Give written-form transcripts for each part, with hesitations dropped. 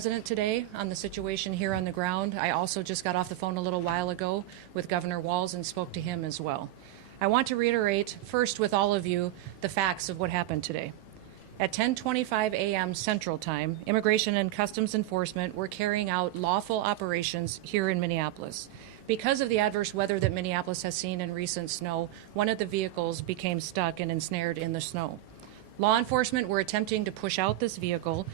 President today on the situation here on the ground. I also just got off the phone a little while ago with Governor Walz and spoke to him as well. I want to reiterate first with all of you the facts of what happened today. At 10:25 a.m. Central Time, Immigration and Customs Enforcement were carrying out lawful operations here in Minneapolis. Because of the adverse weather that Minneapolis has seen in recent snow, one of the vehicles became stuck and ensnared in the snow. Law enforcement were attempting to push out this vehicle,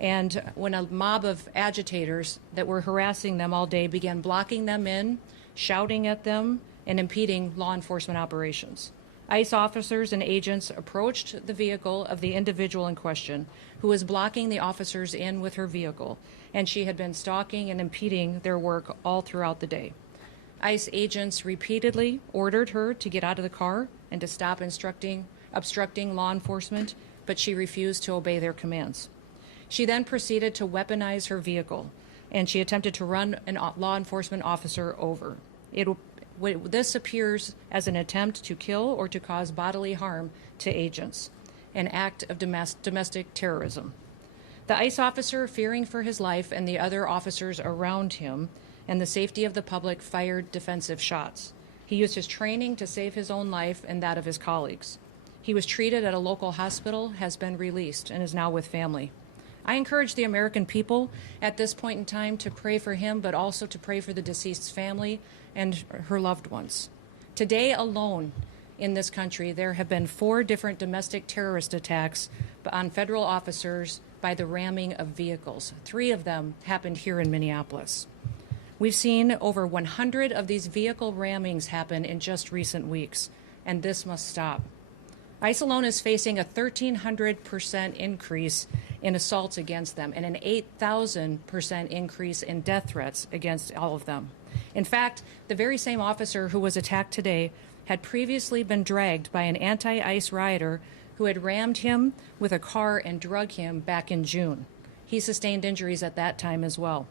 and when a mob of agitators that were harassing them all day began blocking them in, shouting at them, and impeding law enforcement operations. ICE officers and agents approached the vehicle of the individual in question, who was blocking the officers in with her vehicle, and she had been stalking and impeding their work all throughout the day. ICE agents repeatedly ordered her to get out of the car and to stop obstructing law enforcement, but she refused to obey their commands. She then proceeded to weaponize her vehicle, and she attempted to run a law enforcement officer over. This appears as an attempt to kill or to cause bodily harm to agents, an act of domestic terrorism. The ICE officer, fearing for his life and the other officers around him and the safety of the public, fired defensive shots. He used his training to save his own life and that of his colleagues. He was treated at a local hospital, has been released, and is now with family. I encourage the American people at this point in time to pray for him, but also to pray for the deceased's family and her loved ones. Today alone in this country, there have been 4 different domestic terrorist attacks on federal officers by the ramming of vehicles. 3 of them happened here in Minneapolis. We've seen over 100 of these vehicle rammings happen in just recent weeks, and this must stop. ICE alone is facing a 1,300% increase in assaults against them and an 8,000% increase in death threats against all of them. In fact, the very same officer who was attacked today had previously been dragged by an anti-ICE rioter who had rammed him with a car and drug him back in June. He sustained injuries at that time as well.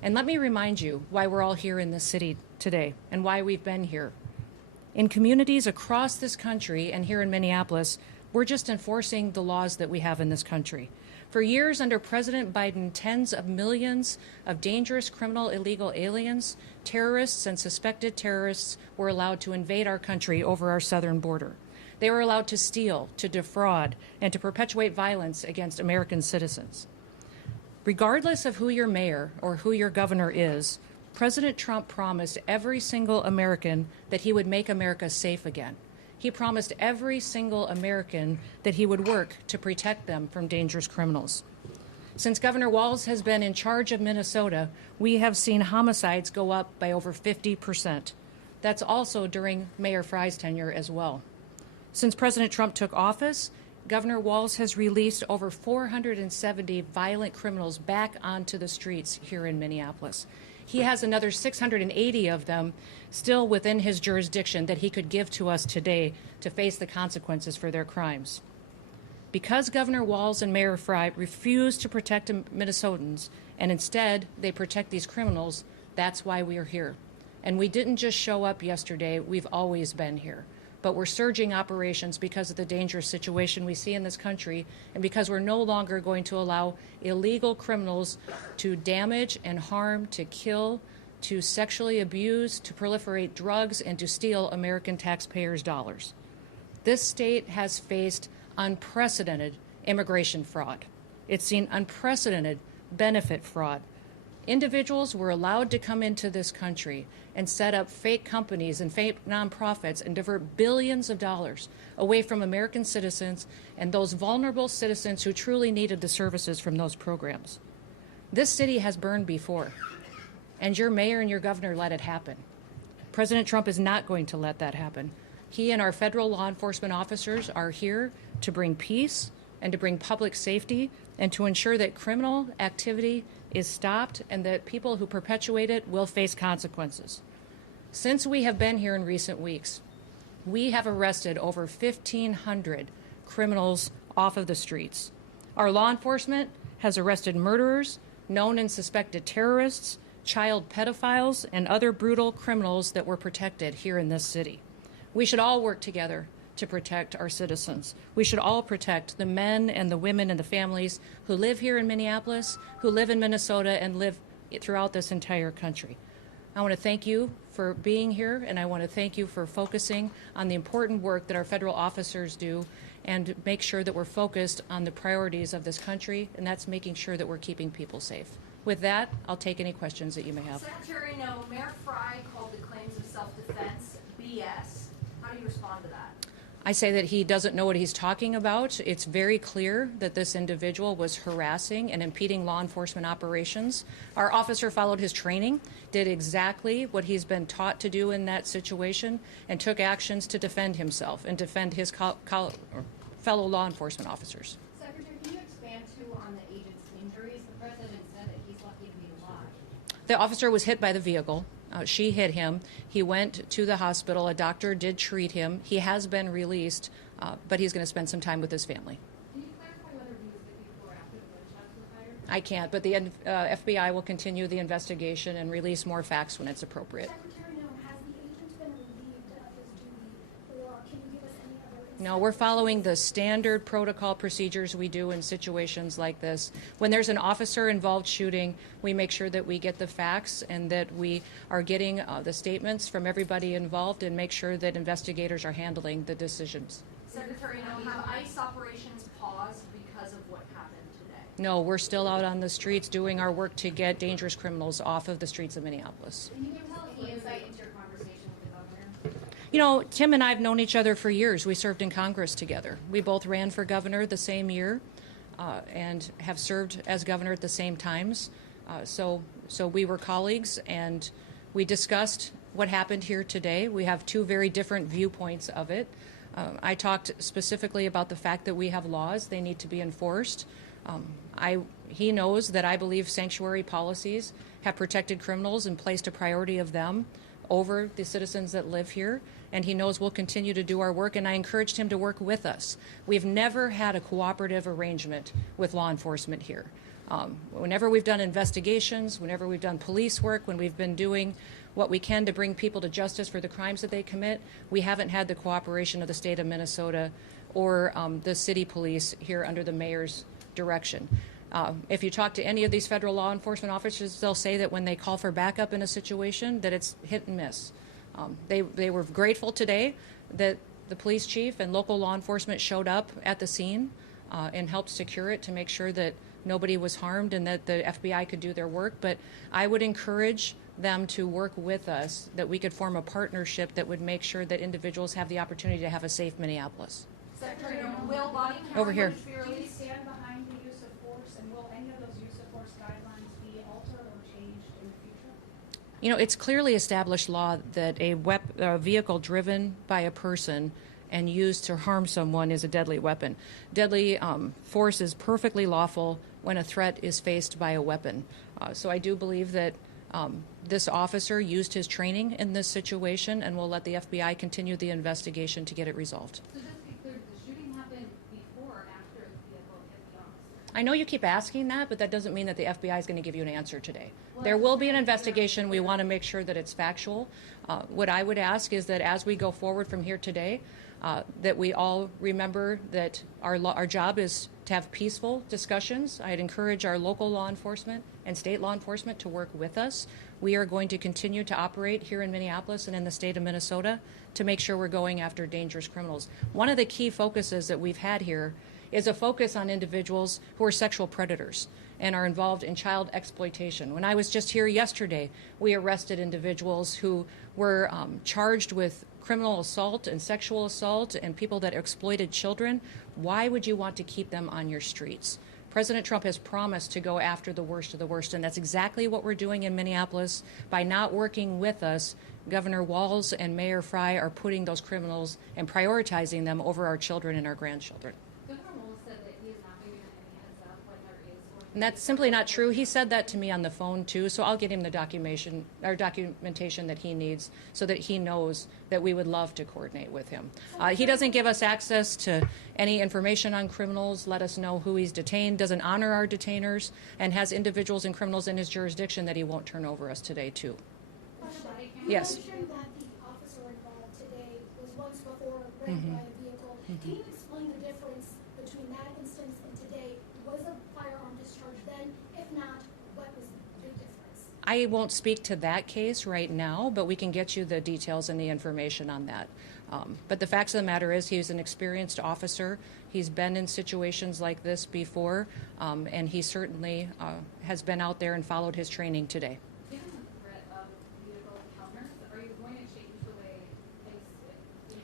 And let me remind you why we're all here in this city today and why we've been here. In communities across this country and here in Minneapolis, we're just enforcing the laws that we have in this country. For years under President Biden, tens of millions of dangerous criminal illegal aliens, terrorists, and suspected terrorists were allowed to invade our country over our southern border. They were allowed to steal, to defraud, and to perpetuate violence against American citizens. Regardless of who your mayor or who your governor is, President Trump promised every single American that he would make America safe again. He promised every single American that he would work to protect them from dangerous criminals. Since Governor Walz has been in charge of Minnesota, we have seen homicides go up by over 50%. That's also during Mayor Frey's tenure as well. Since President Trump took office, Governor Walz has released over 470 violent criminals back onto the streets here in Minneapolis. He has another 680 of them still within his jurisdiction that he could give to us today to face the consequences for their crimes. Because Governor Walz and Mayor Frey refuse to protect Minnesotans, and instead they protect these criminals, that's why we are here. And we didn't just show up yesterday, we've always been here. But we're surging operations because of the dangerous situation we see in this country and because we're no longer going to allow illegal criminals to damage and harm, to kill, to sexually abuse, to proliferate drugs, and to steal American taxpayers' dollars. This state has faced unprecedented immigration fraud. It's seen unprecedented benefit fraud. Individuals were allowed to come into this country and set up fake companies and fake nonprofits and divert billions of dollars away from American citizens and those vulnerable citizens who truly needed the services from those programs. This city has burned before, and your mayor and your governor let it happen. President Trump is not going to let that happen. He and our federal law enforcement officers are here to bring peace and to bring public safety and to ensure that criminal activity is stopped and that people who perpetuate it will face consequences. Since we have been here in recent weeks, we have arrested over 1,500 criminals off of the streets. Our law enforcement has arrested murderers, known and suspected terrorists, child pedophiles, and other brutal criminals that were protected here in this city. We should all work together to protect our citizens. We should all protect the men and the women and the families who live here in Minneapolis, who live in Minnesota, and live throughout this entire country. I want to thank you for being here, and I want to thank you for focusing on the important work that our federal officers do and make sure that we're focused on the priorities of this country, and that's making sure that we're keeping people safe. With that, I'll take any questions that you may have. Secretary Noem, Mayor Frey called the claims of self-defense BS. How do you respond to that? I say that he doesn't know what he's talking about. It's very clear that this individual was harassing and impeding law enforcement operations. Our officer followed his training, did exactly what he's been taught to do in that situation, and took actions to defend himself and defend his fellow law enforcement officers. Secretary, can you expand too on the agent's injuries? The president said that he's lucky to be alive. The officer was hit by the vehicle. She hit him. He went to the hospital. A doctor did treat him. He has been released, but he's going to spend some time with his family. Can you clarify whether he was hit before or after the gunshots were fired? I can't, but the FBI will continue the investigation and release more facts when it's appropriate. Secretary Noem, has the agent been relieved of his duty, or can you give us any other insight? No, we're following the standard protocol procedures we do in situations like this. When there's an officer-involved shooting, we make sure that we get the facts and that we are getting the statements from everybody involved and make sure that investigators are handling the decisions. Secretary Noem, have ICE operations paused because of what happened today? No, we're still out on the streets doing our work to get dangerous criminals off of the streets of Minneapolis. Can you give us any insight into your conversation with the governor? You know, Tim and I have known each other for years. We served in Congress together. We both ran for governor the same year and have served as governor at the same times. So we were colleagues, and we discussed what happened here today. We have two very different viewpoints of it. I talked specifically about the fact that we have laws. They need to be enforced. He knows that I believe sanctuary policies have protected criminals and placed a priority of them over the citizens that live here, and he knows we'll continue to do our work, and I encouraged him to work with us. We've never had a cooperative arrangement with law enforcement here. Whenever we've done investigations, whenever we've done police work, when we've been doing what we can to bring people to justice for the crimes that they commit, we haven't had the cooperation of the state of Minnesota or the city police here under the mayor's direction. If you talk to any of these federal law enforcement officers, they'll say that when they call for backup in a situation, that it's hit and miss. They were grateful today that the police chief and local law enforcement showed up at the scene and helped secure it to make sure that nobody was harmed and that the FBI could do their work. But I would encourage them to work with us, that we could form a partnership that would make sure that individuals have the opportunity to have a safe Minneapolis. Secretary Noem, will body camera Over here. footage be Do you released? stand behind the use of force, and will any of those use of force guidelines be altered or changed in the future? You know, it's clearly established law that a vehicle driven by a person and used to harm someone is a deadly weapon. Deadly force is perfectly lawful when a threat is faced by a weapon. So I do believe that this officer used his training in this situation, and we'll let the FBI continue the investigation to get it resolved. So just to be clear, did the shooting happen before or after the vehicle hit the officer? I know you keep asking that, but that doesn't mean that the FBI is going to give you an answer today. There will be an investigation. We want to make sure that it's factual. What I would ask is that as we go forward from here today, that we all remember that our job is to have peaceful discussions. I'd encourage our local law enforcement and state law enforcement to work with us. We are going to continue to operate here in Minneapolis and in the state of Minnesota to make sure we're going after dangerous criminals. One of the key focuses that we've had here is a focus on individuals who are sexual predators and are involved in child exploitation. When I was just here yesterday, we arrested individuals who were charged with criminal assault and sexual assault and people that exploited children. Why would you want to keep them on your streets? President Trump has promised to go after the worst of the worst, and that's exactly what we're doing in Minneapolis. By not working with us, Governor Walz and Mayor Frey are putting those criminals and prioritizing them over our children and our grandchildren. Governor Walz said that he is not giving any heads up when there is going to be. And that's simply not true. He said that to me on the phone too, so I'll get him the documentation that he needs so that he knows that we would love to coordinate with him. He doesn't give us access to any information on criminals, let us know who he's detained, doesn't honor our detainers, and has individuals and criminals in his jurisdiction that he won't turn over us today too. Question. Yes. You mentioned that the officer involved today was once before ran by a vehicle. Can you explain the difference between that instance and today? Was a firearm discharged then? If not, what was the difference? I won't speak to that case right now, but we can get you the details and the information on that. But the facts of the matter is he's an experienced officer. He's been in situations like this before, and he certainly has been out there and followed his training today. Given the threat of vehicle encounters, are you going to change the way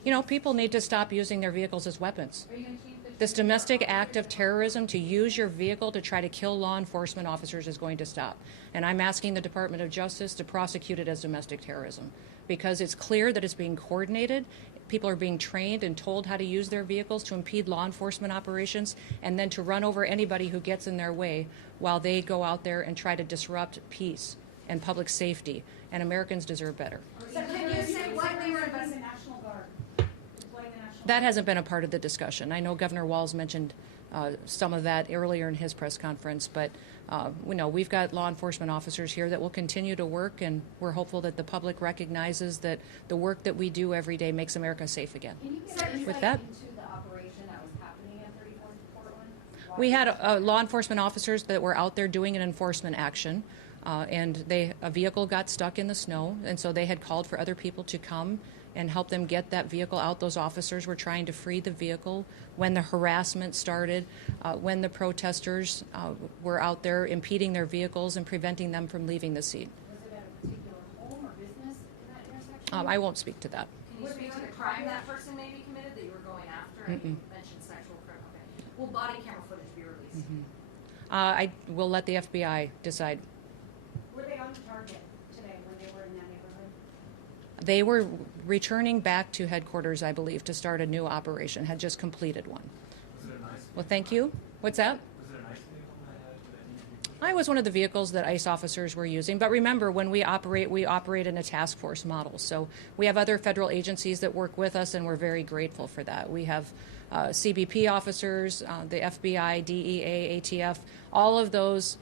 You know, people need to stop using their vehicles as weapons. are you going to change the This domestic act of terrorism to use your vehicle to try to kill law enforcement officers is going to stop. And I'm asking the Department of Justice to prosecute it as domestic terrorism because it's clear that it's being coordinated. People are being trained and told how to use their vehicles to impede law enforcement operations and then to run over anybody who gets in their way while they go out there and try to disrupt peace and public safety. And Americans deserve better. So can you say what they were The investigating? National Guard, deploying the National That hasn't been a part of the discussion. I know Governor Walz mentioned some of that earlier in his press conference, but we know we've got law enforcement officers here that will continue to work, and we're hopeful that the public recognizes that the work that we do every day makes America safe again. Can you give Sir, insight with that- into the operation that was happening at 34th Portland? We had law enforcement officers that were out there doing an enforcement action, and a vehicle got stuck in the snow, and so they had called for other people to come and help them get that vehicle out. Those officers were trying to free the vehicle when the harassment started, when the protesters were out there impeding their vehicles and preventing them from leaving the scene. Was it at a particular home or business in that intersection? I won't speak to that. Can you speak to the crime that person may be committed that you were going after? And you mentioned sexual crime. Okay. Will body camera footage be released? I will let the FBI decide. Were they on target today when they were in that neighborhood? They were returning back to headquarters, I believe, to start a new operation, had just completed one. Was it a nice? Well, thank you. What's that? Was it a nice vehicle that needed to be pushed? I was one of the vehicles that ICE officers were using. But remember, when we operate in a task force model. So we have other federal agencies that work with us, and we're very grateful for that. We have CBP officers, the FBI, DEA, ATF, all of those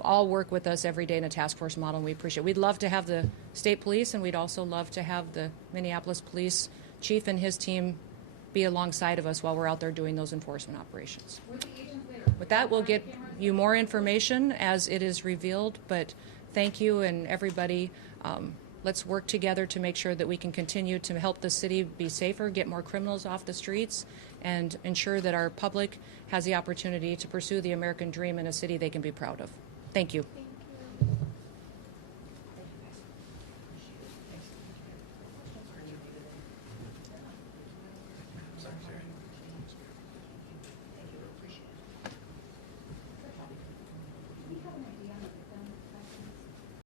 all work with us every day in a task force model, and we appreciate it. We'd love to have the state police, and we'd also love to have the Minneapolis police chief and his team be alongside of us while we're out there doing those enforcement operations. Were the agents later? With that, we'll get you more information as it is revealed, but thank you and everybody. Let's work together to make sure that we can continue to help the city be safer, get more criminals off the streets, and ensure that our public has the opportunity to pursue the American dream in a city they can be proud of. Thank you. Thank you.